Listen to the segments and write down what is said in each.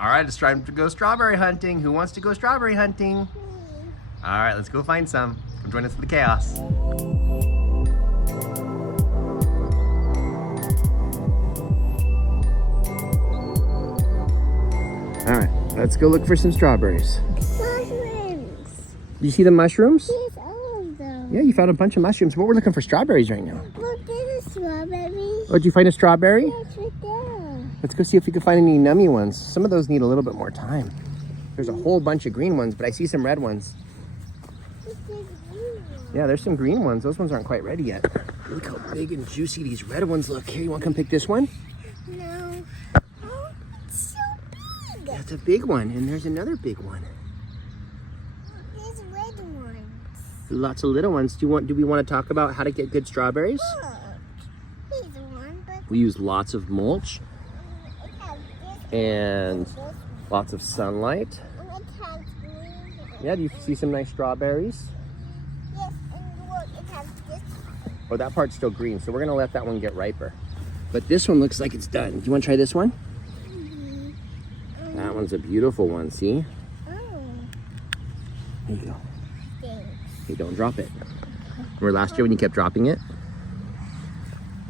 All right, it's time to go strawberry hunting. Who wants to go strawberry hunting? Me. All right, let's go find some. Come join us for the chaos. All right, let's go look for some strawberries. Mushrooms. You see the mushrooms? Yes, all of them. Yeah, you found a bunch of mushrooms, but we're looking for strawberries right now. Look, there's a strawberry. Oh, did you find a strawberry? Yes, right there. Let's go see if we can find any nummy ones. Some of those need a little bit more time. There's a whole bunch of green ones, but I see some red ones. This is you. Yeah, there's some green ones. Those ones aren't quite ready yet. Look how big and juicy these red ones look. Here, you want to come pick this one? No. Oh, it's so big. That's a big one, and there's another big one. There's red ones. Lots of little ones. Do we want to talk about how to get good strawberries? Look. Here's one, but We use lots of mulch it has this and this one, lots of sunlight. and it has green. Yeah, do you see some nice strawberries? Yes, and look, it has this. Oh, that part's still green, so we're gonna let that one get riper. But this one looks like it's done. Do you want to try this one? That one's a beautiful one, see? Oh, There you go. thanks. Hey, don't drop it. Remember last year when you kept dropping it?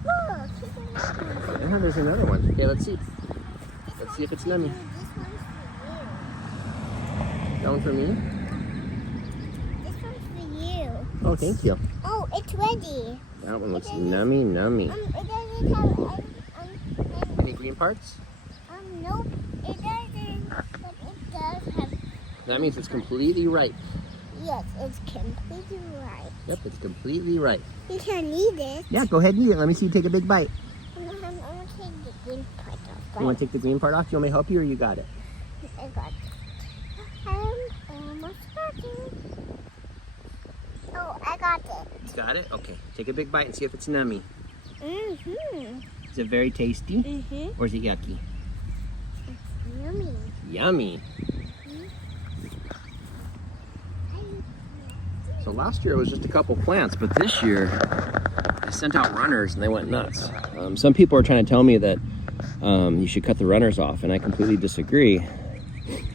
Look, here's another one. Yeah, there's another one. Okay, let's see. Let's see if it's nummy. This one's for you. That one for me? This one's for you. Oh, thank you. Oh, it's ready. That one looks nummy, nummy. It doesn't have Any green parts? nope, it doesn't, but it does have, That means it's completely ripe. yes, it's completely right. Yep, it's completely ripe. You can eat it. Yeah, go ahead and eat it. Let me see you take a big bite. I'm gonna take the green part off. You want to take the green part off? Do you want me to help you or you got it? I got it. I'm almost got it. Oh, I got it. You got it? Okay. Take a big bite and see if it's nummy. Mm-hmm. Is it very tasty? Mm-hmm. Or is it yucky? Yummy. Yummy. So last year it was just a couple plants, but this year I sent out runners and they went nuts. Some people are trying to tell me that you should cut the runners off, and I completely disagree.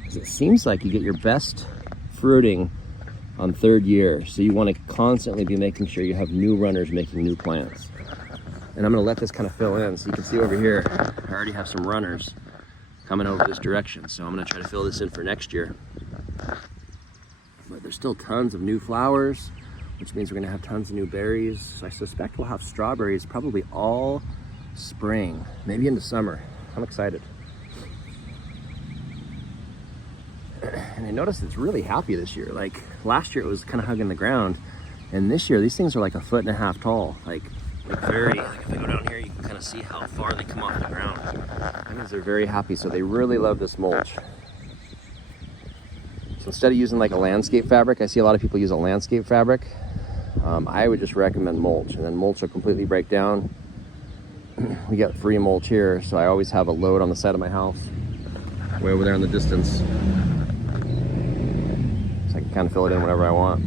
'Cause it seems like you get your best fruiting on third year, so you want to constantly be making sure you have new runners making new plants. And I'm going to let this kind of fill in, so you can see over here I already have some runners coming over this direction, so I'm going to try to fill this in for next year. But there's still tons of new flowers, which means we're going to have tons of new berries. So I suspect we'll have strawberries probably all spring, maybe into summer. I'm excited. And I noticed it's really happy this year. Like last year it was kind of hugging the ground, and this year these things are like 1.5 feet tall. Like very, like if I go down here you can kind of see how far they come off the ground. That means they're very happy, so they really love this mulch. So instead of using like a landscape fabric, I see a lot of people use a landscape fabric. I would just recommend mulch, and then mulch will completely break down. We get free mulch here, so I always have a load on the side of my house, way over there in the distance. So I can kind of fill it in whenever I want.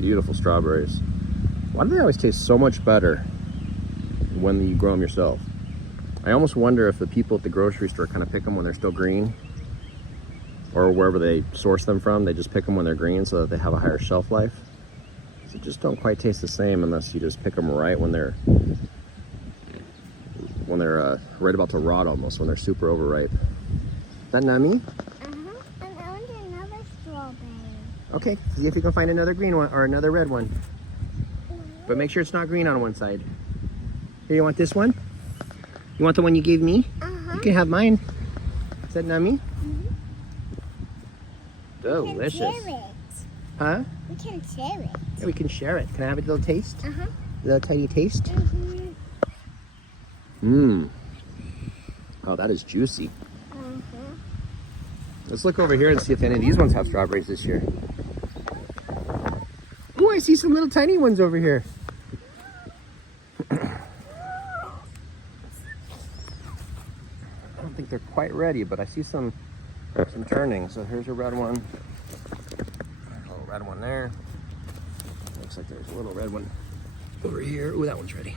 Beautiful strawberries. Why do they always taste so much better when you grow them yourself? I almost wonder if the people at the grocery store kind of pick them when they're still green, or wherever they source them from, they just pick them when they're green so that they have a higher shelf life. They just don't quite taste the same unless you just pick them right when they're right about to rot, almost when they're super overripe. Is that nummy? And I want another strawberry. Okay, see if you can find another green one or another red one. But make sure it's not green on one side. Here, you want this one? You want the one you gave me? You can have mine. Is that nummy? Delicious. We can share it. Huh? We can share it. Yeah, we can share it. Can I have a little taste? Uh-huh. A little tiny taste? Mm-hmm. Mmm. Oh, that is juicy. Let's look over here and see if any of these ones have strawberries this year. Oh, I see some little tiny ones over here. I don't think they're quite ready, but I see some turning. So here's a red one. A little red one there. Looks looks like there's a little red one over here. Ooh, that one's ready.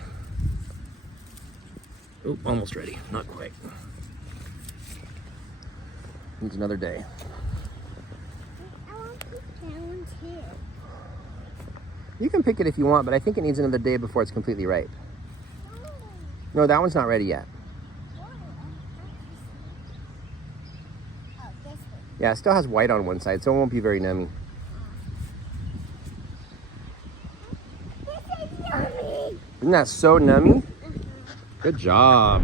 Oh, almost ready. Not quite. Needs another day. I want to pick that one too. You can pick it if you want, but I think it needs another day before it's completely ripe. No, that one's not ready yet. Oh, this one. Yeah, it still has white on one side, so it won't be very nummy. This is yummy. Isn't that so nummy? Good job.